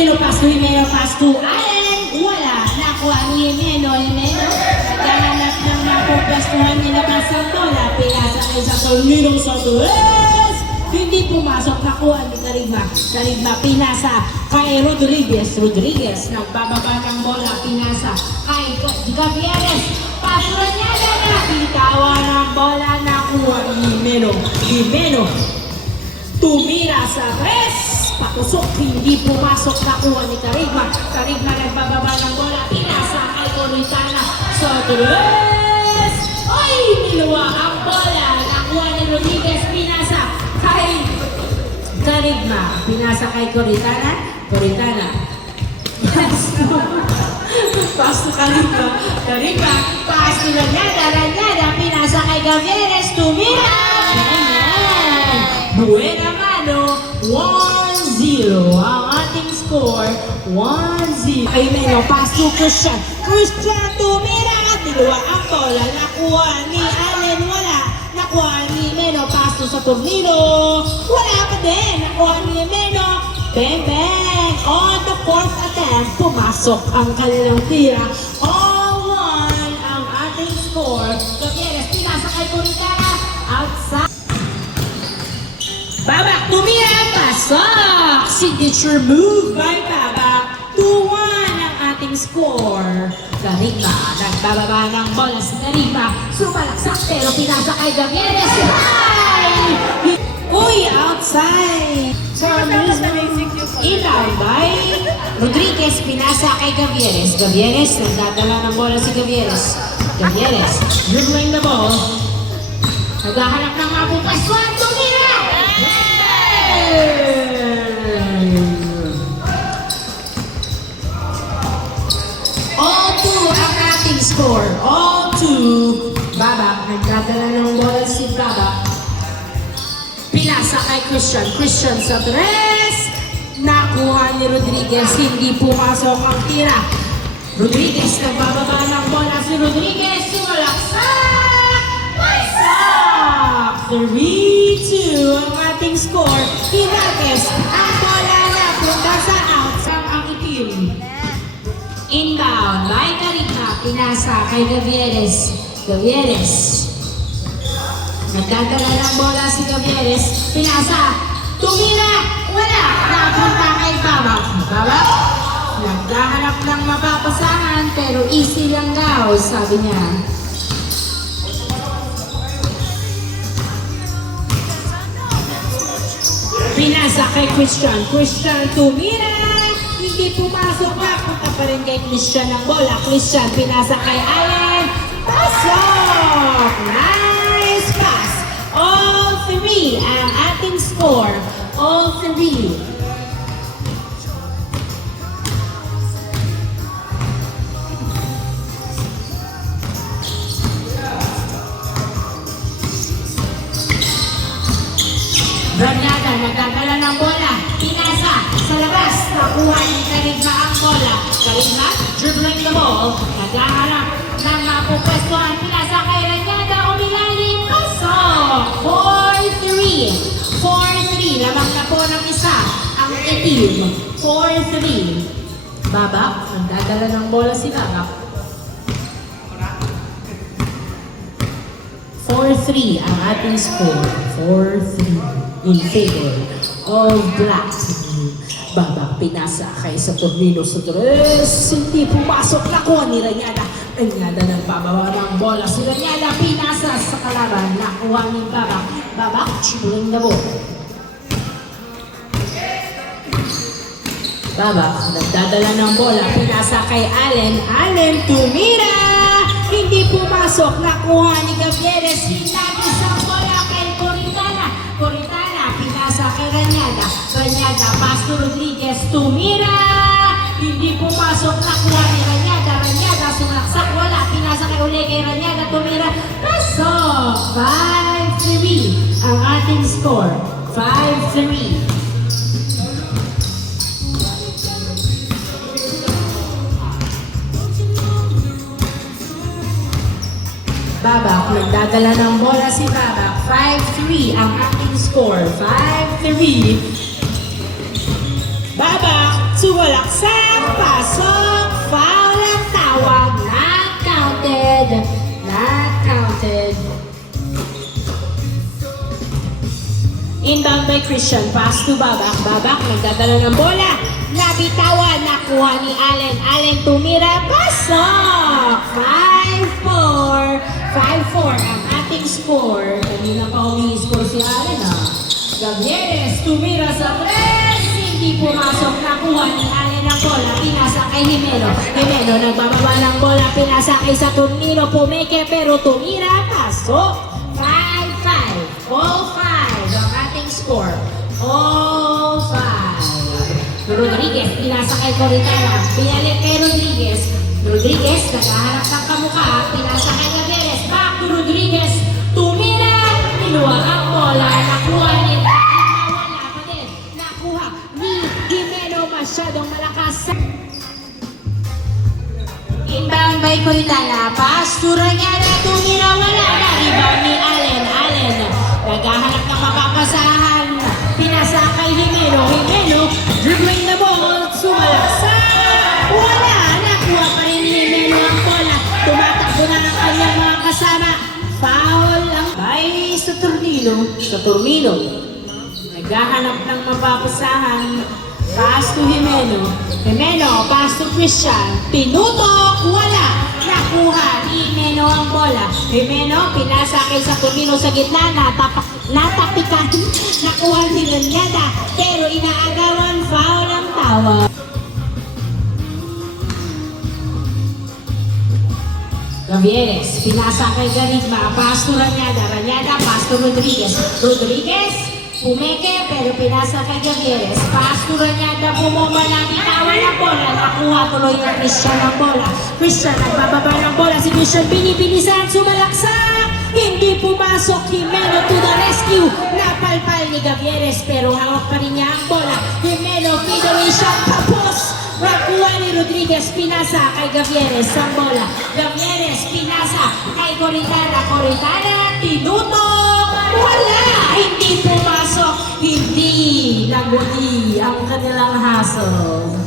Pass to Allen. Wala. Nakuha ni Meno. Naghahanap ng mapupwestuhan nila Pasantola. Pinasa kay sa tornilong sa Torres. Hindi pumasok. Nakuha ni Karigma. Karigma pinasa kay Rodriguez. Rodriguez nagbababa ng bola. Pinasa kay Gavieres. Pasura niya na. Bitawan ng bola. Nakuha ni Meno. Meno tumira sa press. Patusok, hindi pumasok, nakuha ni Karigma. Karigma nagbababa ng bola, pinasa kay Coritana. Sotres! Oy! Niluwa ang bola. Nakuha ni Rodriguez, pinasa kay Karigma. Pinasa kay Coritana. Coritana. Pass to Karigma. Karigma. Pass to Ranyada. Pinasa kay Gavieres. Tumira! Buena mano. 1-0 ang ating score, 1-0. Ay Meno, pass to Christian. Christian tumira, tiluwa ang bola. Nakuha ni Allen, wala. Nakuha ni Meno, pass to sa Tornillo. Wala pa din, nakuha ni Meno. Bang bang, on the fourth attempt, pumasok ang kanilang tira. All one ang ating score. Gavieres, pinasa kay Coritana, outside. Babak tumira, pasok! Signature move by Babak. 2-1 ang ating score. Karigma, nagbababa ng bola si Karigma. Sumalaksak pero pinasa kay Gavieres. Uy, outside! Inbound by Rodriguez, pinasa kay Gavieres. Gavieres, nagdadala ng bola si Gavieres. Gavieres, dribbling the ball. Naghahanap ng mapupaswan, tumira! All two ang ating score. All two. Babak, nagdadala ng bola si Babak. Pinasa kay Christian. Christian sa tres. Nakuha ni Rodriguez. Hindi pumasok ang tira. Rodriguez, nagbababa ng bola si Rodriguez. Sumalaksak! Pasok! 3-2 ang ating score. Hinages ang bola na punta sa outside ang itim. Inbound by Karigma. Pinasa kay Gavieres. Gavieres. Nagdadala ng bola si Gavieres. Pinasa. Tumira. Wala. Napunta kay Babak. Babak. Naghahanap ng mapapasahan pero easy lang daw, sabi niya. Pinasa kay Christian. Christian tumira. Hindi pumasok na. Punta pa rin kay Christian ang bola. Christian pinasa kay Allen. Pasok! Nice pass. All three ang ating score. All three. Ranyada, nagdadala ng bola. Pinasa sa labas. Nakuha ni Karigma ang bola. Karigma, dribbling the ball. Naghahanap ng mapupwestuhan. Pinasa kay Ranyada. Umilalim. Pasok! 4-3. 4-3. Lamang na po ng isa ang itim. 4-3. Babak, nagdadala ng bola si Babak. 4-3 ang ating score. 4-3 in favor of Black. Babak pinasa kay sa Tornillo sa tres. Hindi pumasok. Nakuha ni Ranyada. Ranyada nagbababa ng bola. Si Ranyada pinasa sa kalaban. Nakuha ni Babak. Babak, dribbling the ball. Babak, nagdadala ng bola. Pinasa kay Allen. Allen tumira. Hindi pumasok. Nakuha ni Gavieres. Hinagis ang bola kay Coritana. Coritana, pinasa kay Ranyada. Ranyada, pass to Rodriguez. Tumira. Hindi pumasok. Nakuha ni Ranyada. Ranyada, sumaksak. Wala. Pinasa kay uli kay Ranyada. Tumira. Pasok. 5-3 ang ating score. 5-3. Babak, nagdadala ng bola si Babak. 5-3 ang ating score. 5-3. Babak Sumalaksak, pasok, foul ang tawag, not counted, not counted. Inbound by Christian, pass to Babak. Babak, nagdadala ng bola. Nabitawan, nakuha ni Allen. Allen tumira, pasok! 5-4. 5-4 ang ating score. Kanina pa umi-score si Allen, ha? Gavieres, tumira sa press. Hindi pumasok, nakuha ni Allen ang bola. Pinasa kay Jimeno. Jimeno, nagbababa ng bola. Pinasa kay Saturnino. Pumeke, pero tumira, pasok. 5-5. 4-5 ang ating score. 4-5. Rodriguez, pinasa kay Coritana. Pinalik kay Rodriguez. Rodriguez, naghaharap ng kamukha. Pinasa kay Gavieres. Back to Rodriguez. Tumira. Pinuwag ang bola. Nakuha ni wala pa din. Nakuha ni Jimeno. Masyadong malakas. Inbound by Coritana. Pass to Ranyada. Tumira. Wala na. Rebound ni Allen. Allen. Naghahanap ng mapapasahan. Pinasa kay Jimeno. Jimeno. Dribbling the ball. Sumalaksak. Wala. Nakuha pa rin ni Jimeno ang bola. Tumatakbo na ang kanyang mga kasama. Foul ang by Saturnino. Saturnino. Naghahanap ng mapapasahan. Pass to Jimeno. Jimeno. Pass to Christian. Pinutok. Wala. Nakuha ni Jimeno ang bola. Jimeno. Pinasa kay Saturnino sa gitna. Natapikan. Nakuha ni Ranyada. Pero inaagawan. Foul ang tawag. Gavieres, pinasa kay Garigma, pass to Ranyada, Ranyada, pass to Rodriguez. Rodriguez, pumeke, pero pinasa kay Gavieres. Pass to Ranyada, bumomba na, bitawan ang bola. Nakuha tuloy ng Christian ang bola. Christian, nagbababa ng bola. Si Christian, binibilisan, sumalaksak. Hindi pumasok, Jimeno to the rescue. Napalpal ni Gavieres, pero hawak pa rin niya ang bola. Jimeno, feed-away shot, tapos. Nakuha ni Rodriguez, pinasa kay Gavieres ang bola. Gavieres, pinasa kay Coritana. Coritana, tinutok. Wala! Hindi pumasok. Hindi naguli ang kanilang hustle.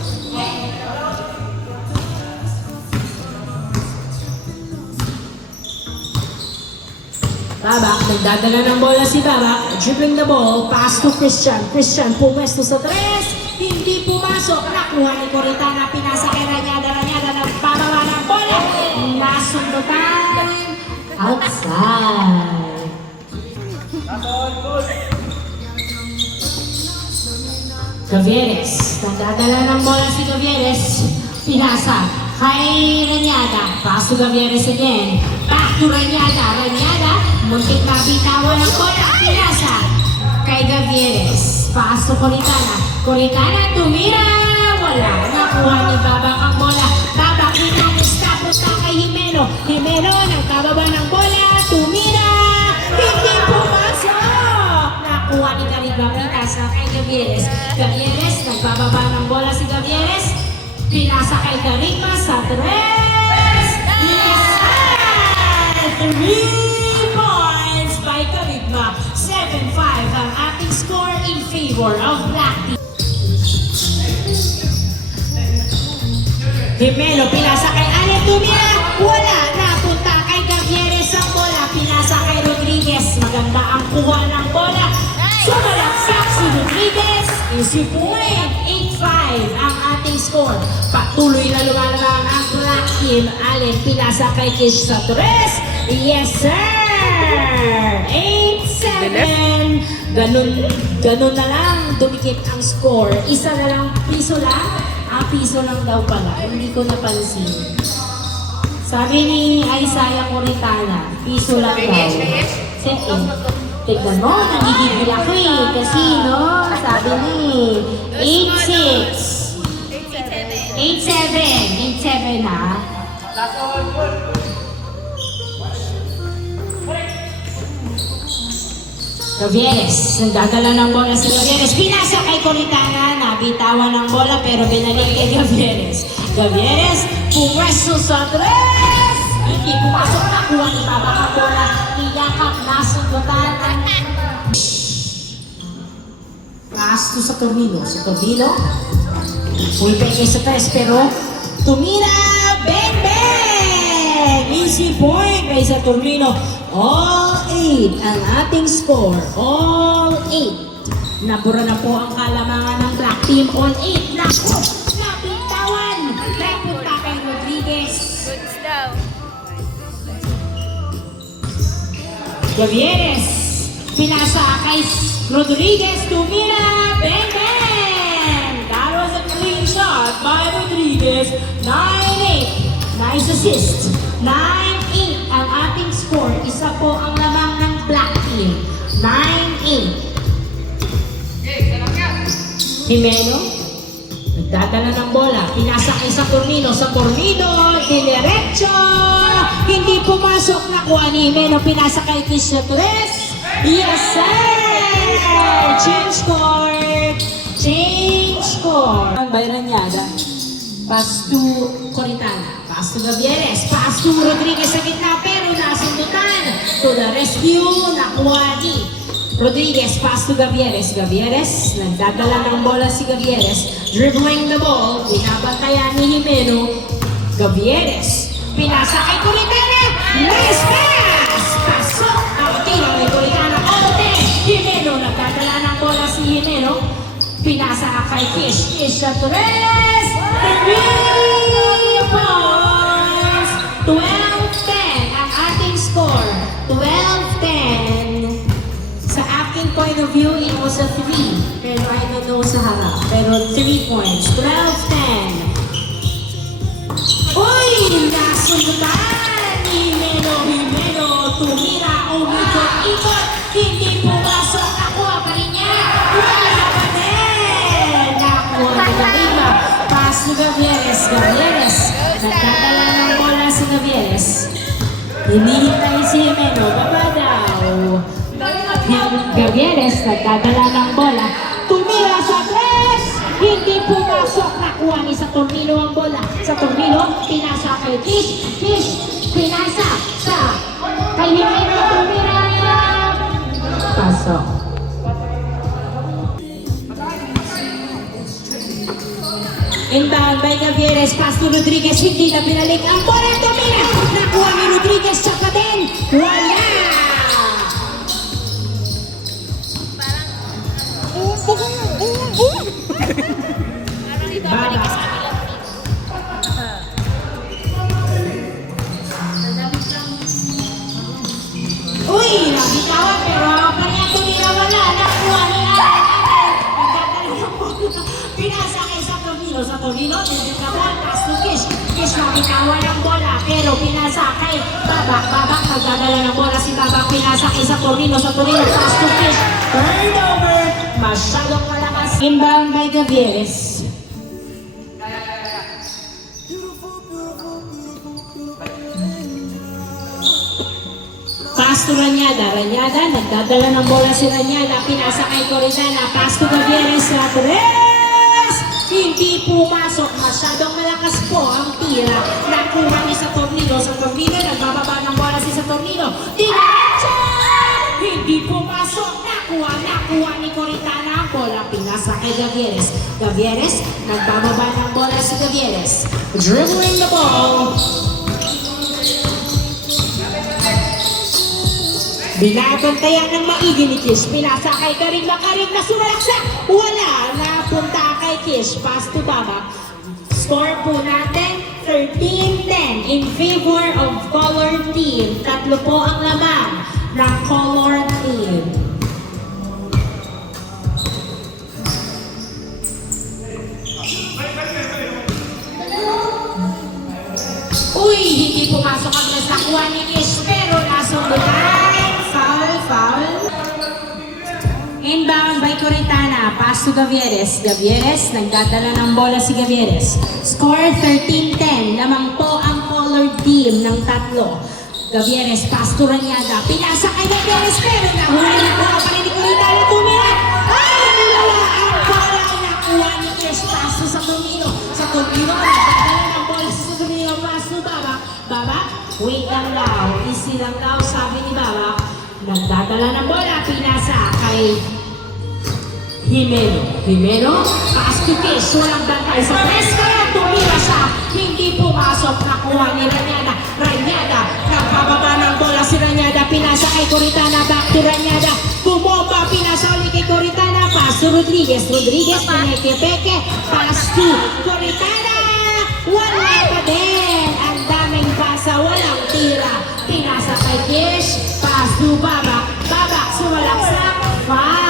Babak, nagdadala ng bola si Babak. Dribbling the ball, pass to Christian. Christian, pumesto sa tres. Hindi pumasok. Nakuha ni Coritana. Pinasa kay Ranyada. Ranyada, nagbababa ng bola. Nasundutan. Outside. Gavieres. Nagdadala ng bola si Gavieres. Pinasa kay Ranyada. Pass to Gavieres again. Back to Ranyada. Ranyada. Muntik mabitawan ng bola. Pinasa kay Gavieres. Pass to Coritana. Coritana, tumira. Wala. Nakuha ni Babak ang bola. Babak stop kay Jimeno. Jimeno, nagkababa ng bola. Tumira. Hindi pumasok. Nakuha ni Garigma. Pinasa kay Gavieres. Gavieres, nagbababa ng bola si Gavieres. Pinasa kay Garigma sa tres. Yes! 3 points by Garigma. 7-5 ang ating score in favor of Black Team. Jimeno, pinasa kay Allen, tumira. Wala. Napunta kay Gavieres ang bola. Pinasa kay Rodriguez. Maganda ang kuha ng bola. Sumalaksak si Rodriguez. Easy point. 8-5 ang ating score. Patuloy na lumalabang ang Black Team. Allen, pinasa kay Kish sa tres. Yes, sir! 8-7. Ganun na lang. Dumikit ang score. Isa na lang. Piso lang. Piso lang daw pala. Hindi ko napansin. Sabi ni Isaiah Coritana, piso lang daw. Sige. Tignan mo, nagigigil ako eh. Kasi no, sabi ni 8-6. 8-7. 8-7 ha. Gavieres, nagdadala ng bola si Gavieres. Pinasa kay Coritana, nabitawan ng bola pero binalik kay Gavieres. Gavieres, pumwesto sa tres! Hindi pumasok, nakuha ni Babak ang bola. Iyakap, nasundutan. Pass to Saturnino. Saturnino, Full pay kay sa tres, pero tumira! Bang, bang! Easy point kay sa Tornino. All 8 ang ating score. All 8. Nabura na po ang kalamangan ng Black Team. All 8. Naku! Napitawan! Napunta kay Rodriguez. Goods daw. Gavieres. Pinasa kay Rodriguez. Tumira! Bang, bang! That was a clean shot by Rodriguez. 9-8. Nice assist. 9-8 ang ating score. Isa po ang lamang ng Black Team. 9-8. Jimeno. Nagdadala ng bola. Pinasa kay sa Tornino. Sa Tornino. Dinerecho. Hindi pumasok. Nakuha ni Jimeno. Pinasa kay Kisha Tres. Yes, sir! Change score. Change score. Ang Bayranyada. Pass to Coritana. Pass to Gavieres. Pass to Rodriguez sa gitna. Pero nasundutan. To the rescue. Nakuha ni Rodriguez. Pass to Gavieres. Gavieres. Nagdadala ng bola si Gavieres. Dribbling the ball. Binabantayan ni Jimeno. Gavieres. Pinasa kay Coritana. Nice pass! Pasok ang tiro ni Coritana. Ote. Jimeno. Nagdadala ng bola si Jimeno. Pinasa kay Kish. Kish sa Torres. 3 points. 12-10 ang ating score. 12-10. Sa aking point of view, it was a 3. Pero I don't know sa harap. Pero 3 points. 12-10. Uy! Nasundutan! Jimeno. Tumira. Umikot-ikot. Hindi pumasok. Nakuha pa rin niya. Wala pa din. Nakuha ni Garima. Pass to Gavieres. Nagdadala ng bola si Gavieres. Hinihintay si Jimeno. Baba daw. Gavieres. Nagdadala ng bola. Tumira sa tres. Hindi pumasok. Nakuha ni sa Tornino ang bola. Sa Tornino, pinasa kay Kish. Kish, pinasa sa kay Jimeno. Tumira. Pasok. Inbound by Gavieres. Pass to Rodriguez. Hindi na pinalik ang bola. Tumira. Nakuha ni Rodriguez. Tsaka din. Wala. Baba. Uy! Nabitawan pero pa niya tumira. Wala. Nakuha ni Allen. Nagdadala ng bola. Pinasa kay sa Tornino. Sa Tornino, dito na ball. Pass to Kish. Kish nabitawan ng bola. Pero pinasa kay Babak. Nagdadala ng bola si Babak. Pinasa kay sa Tornino. Sa Tornino, pass to Kish. Turnover. Masyadong malakas. Inbound by Gavieres. Pass to Ranyada. Nagdadala ng bola si Ranyada. Pinasa kay Coritana. Pass to Gavieres. Tres! Hindi pumasok. Masyadong malakas po ang tira. Nakuha ni sa Tornino. Sa Tornino, nagbababa ng bola si sa Tornino. Diretso! Hindi pumasok. Nakuha ni Coritana ang bola. Pinasa kay Gavieres. Nagbababa ng bola si Gavieres. Dribbling the ball. Binabantayan ng maigi ni Kish. Pinasa kay Karigla na sumalaksak. Wala. Napunta kay Kish. Pass to Babak. Score po natin 13-10 in favor of Color Team. 3 po ang lamang ng Color Team. Uy! Hindi pumasok ang nasakuha ni Kish. Pero nasundutan. Foul. Inbound by Coritana. Pass to Gavieres. Nagdadala ng bola si Gavieres. Score 13-10. Lamang po ang Color Team ng 3. Gavieres, pass to Ranyada. Pinasa kay Gavieres pero nahuli na po pa rin ni Coritana. Tumira. Ay! Wala ang bola. Nakuha ni Kish. Pass to sa Tornino. Nagdadala ng bola sa Tornino. Pass to Babak. Wait lang daw. Easy lang daw, sabi ni Babak. Nagdadala ng bola. Pinasa kay Jimeno, pass to Kish, walang bantay sa press, kaya tumira siya, hindi pumasok, nakuha ni Ranyada, nagbababa ng bola si Ranyada, pinasa kay Coritana, back to Ranyada, bumomba, pinasa ulit kay Coritana, pass to Rodriguez, pineke-peke, pass to Coritana, wala pa din, ang daming pasa, walang tira, pinasa kay Kish, pass to Baba, sumalaksak, foul.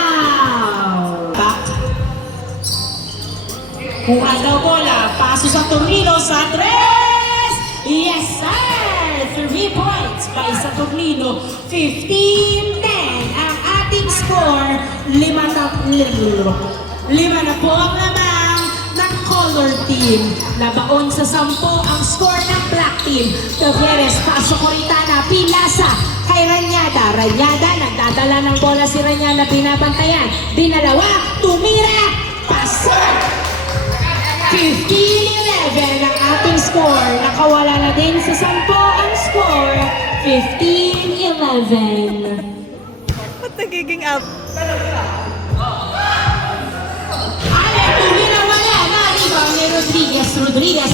Kuha daw bola, paso sa Tornino sa tres! Yes sir! 3 points by Saturnino, 15-10 ang ating score, 5 na po ang lamang ng color team. Nabaon sa 10 ang score ng black team. Gavieres, paso Coritana, pinasa kay Ranyada, nagdadala ng bola si Ranyada, binabantayan, dinalawa, tumira, pasok! 15-11 ang ating score. Nakawala na din sa 10 ang score. 15-11. Ba't nagiging up? Tumira, wala na. Rebound ni Rodriguez,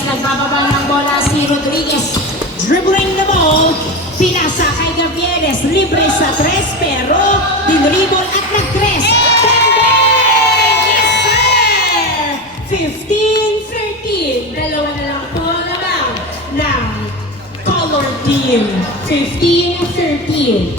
nagbababa ng bola si Rodriguez. Dribbling the ball. Pinasa kay Gavieres. Libre sa tres, pero dinribble at nag-tres. Yes, sir! 15-13. Dalawa na lang po naman ng color team. 15-13.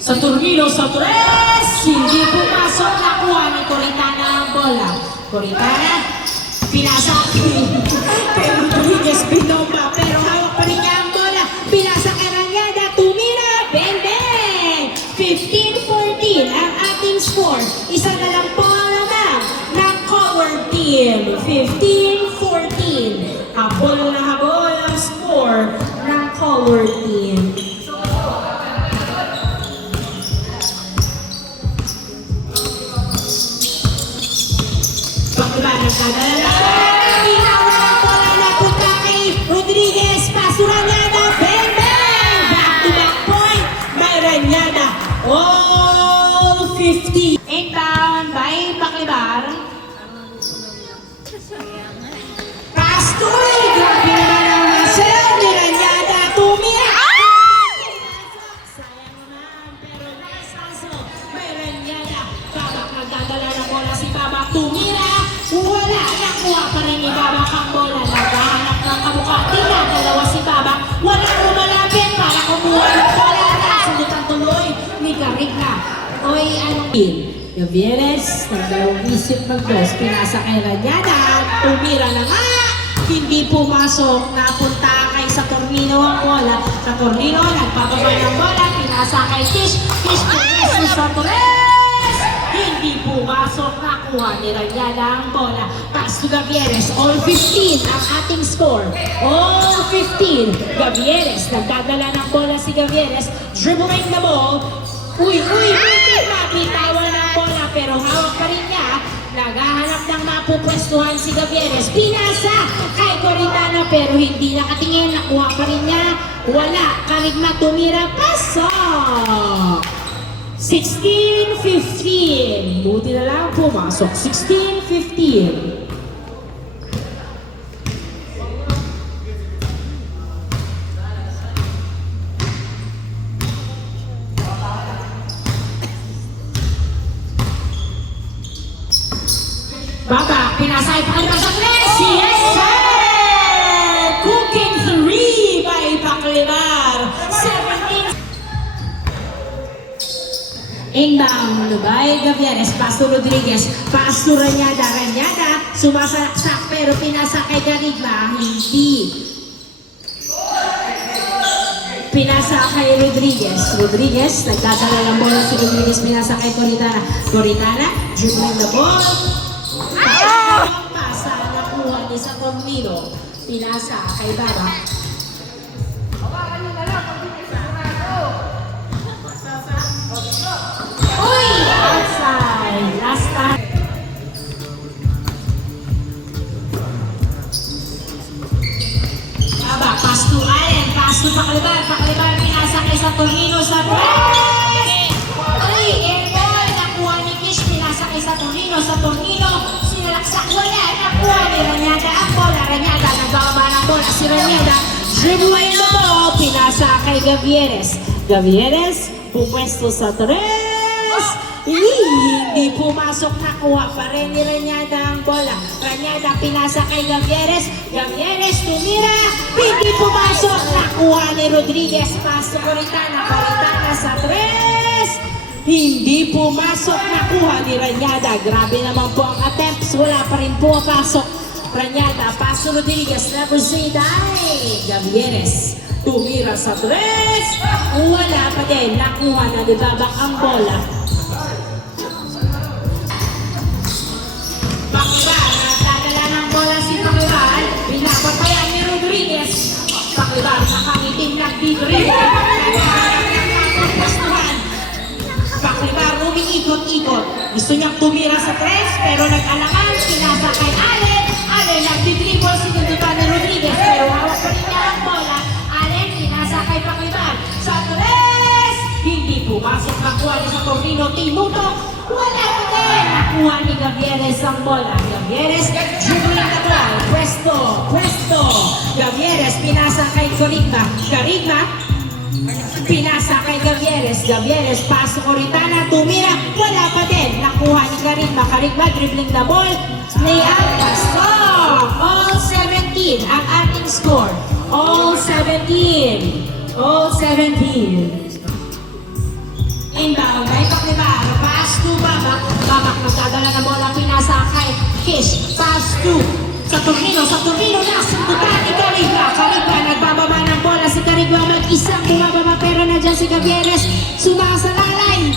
Saturnino sa tres. Hindi pumasok. Nakuha ni Coritana ang bola. Coritana, pinasa kay Rodriguez, binomba, pero hawak pa rin niya ang bola. Pinasa kay Ranyada, tumira, bendeng! 15-14 ang ating score. Isa na lang po naman ng color team. 15-14. Habol na habol ang score ng color team. Nagdadala na siya. Inawa ng bola na punta kay Rodriguez. Paso Ranyada. Bang, bang! Back-to-back point by Ranyada. All 50. Inbound by Paclibar. Pass to it. Grabe naman ang nasel ni Ranyada. Tumira. Sayang naman. Pero nasaso by Ranyada. Babak nagdadala ng bola si Babak. Tumira. Wala, nakuha pa rin ni Babak ang bola. Naghahanap ng kamukha. Tingnan, dalawa si Babak. Walang lumalapit para kumuha ng bola. Sundutan tuloy ni Garigna. Oy, anong pin? Gavieres, nagdalawang isip mag-dos. Pinasa kay Ranyada. Tumira na nga. Hindi pumasok. Napunta kay Saturnino ang bola. Saturnino, nagpapabay ng bola. Pinasa kay Kish. Kish, pinasa sa Torres. Hindi pumasok, nakuha ni Ranyada ang bola. Pass to Gavieres, all 15 ang ating score. All 15. Gavieres, nagdadala ng bola si Gavieres. Dribbling the ball. Uy, mabitawan ng bola pero hawak pa rin niya. Naghahanap ng mapupwestuhan si Gavieres. Pinasa kay Coritana pero hindi nakatingin. Nakuha pa rin niya. Wala. Karigma tumira. Pasok! 16-15. Buti na lang pumasok. 16-15. Baba, pinasay pa rin sa tres. Yes, sir! Cooking 3 by Paclibar. 17. Inbound by Gavieres, pass to Rodriguez, pass to Ranyada, sumasaksak pero pinasa kay Garigma, hindi. Pinasa kay Rodriguez, nagdadala ng bola si Rodriguez, pinasa kay Coritana, dribbling the ball, pasa, nakuha ni Saturnino, pinasa kay Baba. Uy! Outside! Last time. Baba, pass to Allen, pass to Paclibar, pinasa Saturnino sa tres! Ay, airball! Nakuha ni Kish, pinasakay Saturnino. Saturnino, sinalaksak, wala. Nakuha ni Ranyada ang bola. Ranyada, nagbababa ng bola. Si Ranyada, dribbling the ball. Pinasa kay Gavieres. Gavieres, pupwesto sa tres. Hindi pumasok, nakuha pa rin ni Ranyada ang bola. Ranyada, pinasa kay Gavieres. Gavieres, tumira. Hindi pumasok, nakuha ni Rodriguez. Paso Coritana. Coritana sa tres. Hindi pumasok, nakuha ni Ranyada. Grabe naman po ang attempts. Wala pa rin pumapasok. Ranyada, paso Rodriguez. Never say die. Gavieres, tumira sa tres. Wala pa din. Nakuha na ni Babak ang bola. Pakibar, nagdadala ng bola si Pakibar. Pinapatayan ni Rodriguez. Pakibar, nakangitin nagdidrible. Pakibar, umiikot-ikot. Gusto niyang tumira sa tres, pero nag-alangan. Pinasa kay Allen. Allen, nagdidribble. Sinundutan ni Rodriguez, pero hawak pa rin niya ang bola. Allen, pinasa kay Pakibar. Sa tres! Hindi pumasok. Nakuha niya sa Tornino. Tinutok. Wala pa din. Nakuha ni Gavieres ang bola. Gavieres, dribbling the ball. Presto. Gavieres, pinasa kay Carigma. Carigma, pinasa kay Gavieres. Gavieres, paso Coritana, tumira. Wala pa din. Nakuha ni Carigma. Carigma, dribbling the ball. Layup, pasok. All 17 ang ating score. All 17. Inbound, may Pakibar. Pass to Babak. Babak, magdadala ng bola. Pinasa kay Kish. Pass to Saturnino. Saturnino na. Sundutan ni Carigma. Carigma, nagbababa ng bola. Si Carigma mag-isang bumababa. Pero nandiyan si Gavieres. Sumasalalay.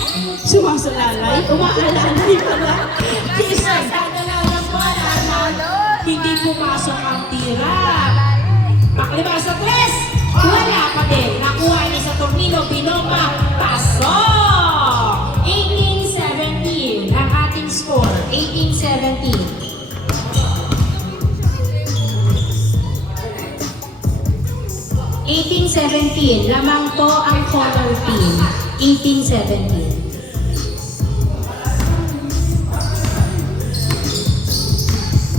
Umaalalay pala. Kish, nagdadala ng bola. Hindi pumasok ang tira. Pakibar sa tres. Wala pa din. Nakuha ni Saturnino. Binomba. Pasok. 18-17 ang ating score. 18-17. 18-17. Lamang to ang color team. 18-17.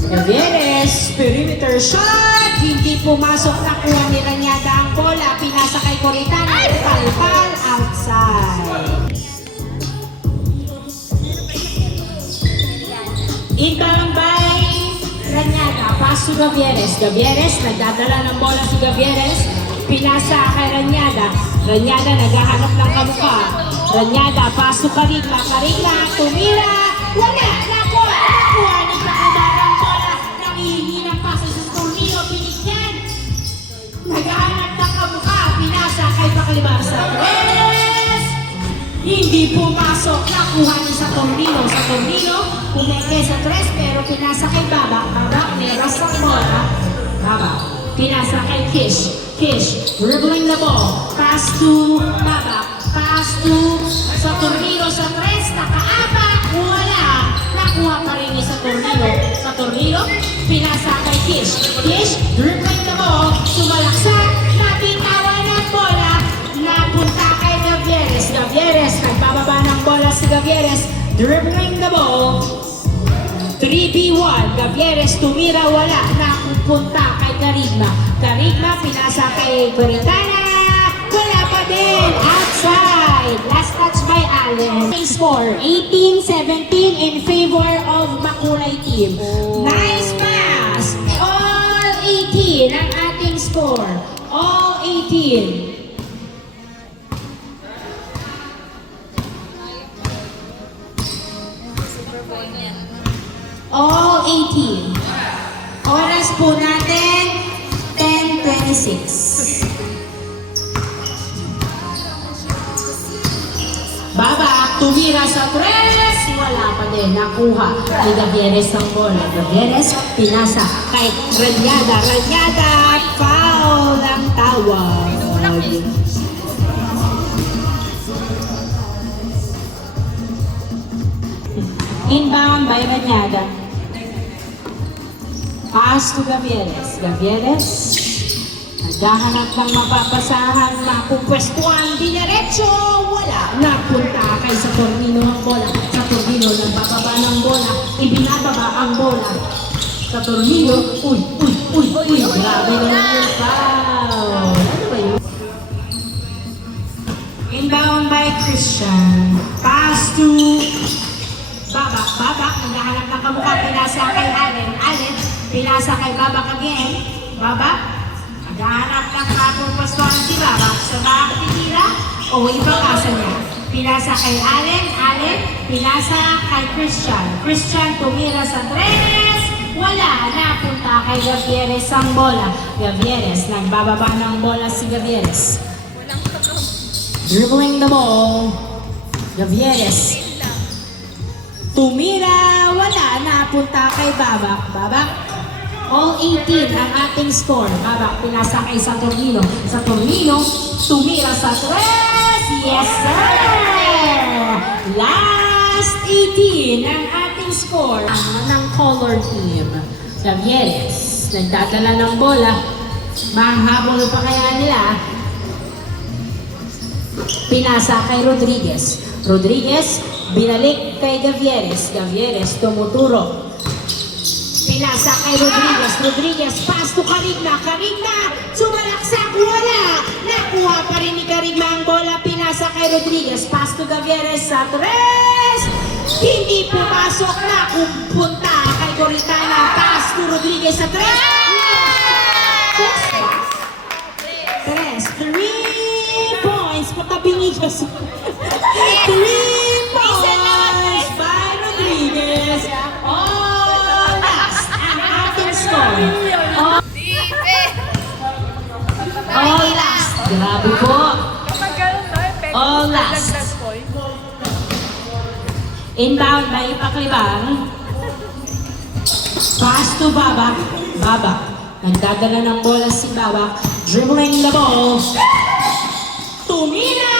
Gavieres, perimeter shot. Hindi pumasok, nakuha ni Ranyada ang bola. Pinasa kay Coritana. Palpal outside. Inbound by Ranyada. Pass to Gavieres. Gavieres, nagdadala ng bola si Gavieres. Pinasa kay Ranyada. Ranyada, naghahanap ng kamukha. Ranyada, pass to Carigma. Carigma, tumira. Wala, nakuha ni Pakibar ang bola. Nangihingi ng paso sa Tornino. Pinigyan. Naghahanap ng kamukha. Pinasa kay Pakibar sa tres. Hindi pumasok. Nakuha ni sa Tornino. Sa Tornino, pumeke sa tres, pero pinasa kay Babak. Babak, meras ang bola. Babak, pinasa kay Kish. Kish, dribbling the ball. Pass to Babak. Pass to sa Tornino sa tres. Nakaapa. Wala. Nakuha pa rin ni sa Tornino. Sa Tornino, pinasa kay Kish. Kish, dribbling the ball. Sumalaksak. Nabitawan ang bola. Napunta kay Gavieres. Gavieres, nagbababa ng bola si Gavieres. Dribbling the ball. 3v1. Gavieres, tumira, wala. Napunta kay Carigma. Carigma, pinasa kay Coritana. Wala pa din. Outside. Last touch by Allen. Score, 18-17 in favor of Makulay team. Nice pass. All 18 ang ating score. All 18. All 18. Oras po natin, 10:26. Babak, tumira sa tres. Wala pa din. Nakuha ni Gavieres ang bola. Gavieres, pinasa kay Ranyada. Ranyada, foul ang tawag. Inbound by Ranyada. Pass to Gavieres. Gavieres, Naghahanap ng mapapasahan, mapupwestuhan, dinerecho, wala. Nagpunta kay Saturnino ang bola. Saturnino nagbababa ng bola, ibinababa ang bola. Saturnino, uy, grabe naman yung foul. Ano ba yun? Inbound by Christian. Pass to Babak, naghahanap ng kamukha, pinasa kay Allen. Allen, pinasa kay Babak again. Babak, naghahanap ng kapupwestuhan si Babak. Sa Babak titira, o ibang asa niya. Pinasa kay Allen, pinasa kay Christian. Christian tumira sa tres. Wala, napunta kay Gavieres ang bola. Gavieres, nagbababa ng bola si Gavieres. Dribbling the ball. Gavieres. Tumira, wala, napunta kay Babak. Babak, all 18 ang ating score. Babak, pinasa kay Saturnino. Saturnino, tumira sa tres. Yes, sir! Last 18 ang ating score. Ng color team. Gavieres, nagdadala ng bola. Mahabol pa kaya nila. Pinasa kay Rodriguez. Rodriguez, binalik kay Gavieres. Gavieres, tumuturo. Pinasa kay Rodriguez. Rodriguez, pass to Carigna. Carigna, sumalaksak, wala. Nakuha pa rin ni Carigna ang bola. Pinasa kay Rodriguez. Pass to Gavieres sa tres. Hindi pumasok na punta kay Coritana. Pass to Rodriguez sa tres. Tres. 3 points. Patabinigos. 3 points by Rodriguez. All last ang ating score. All last. Grabe po. All last. Inbound by Ipaklibang. Pass to Babak. Babak. Nagdadala ng bola si Babak. Dribbling the ball. Tumira!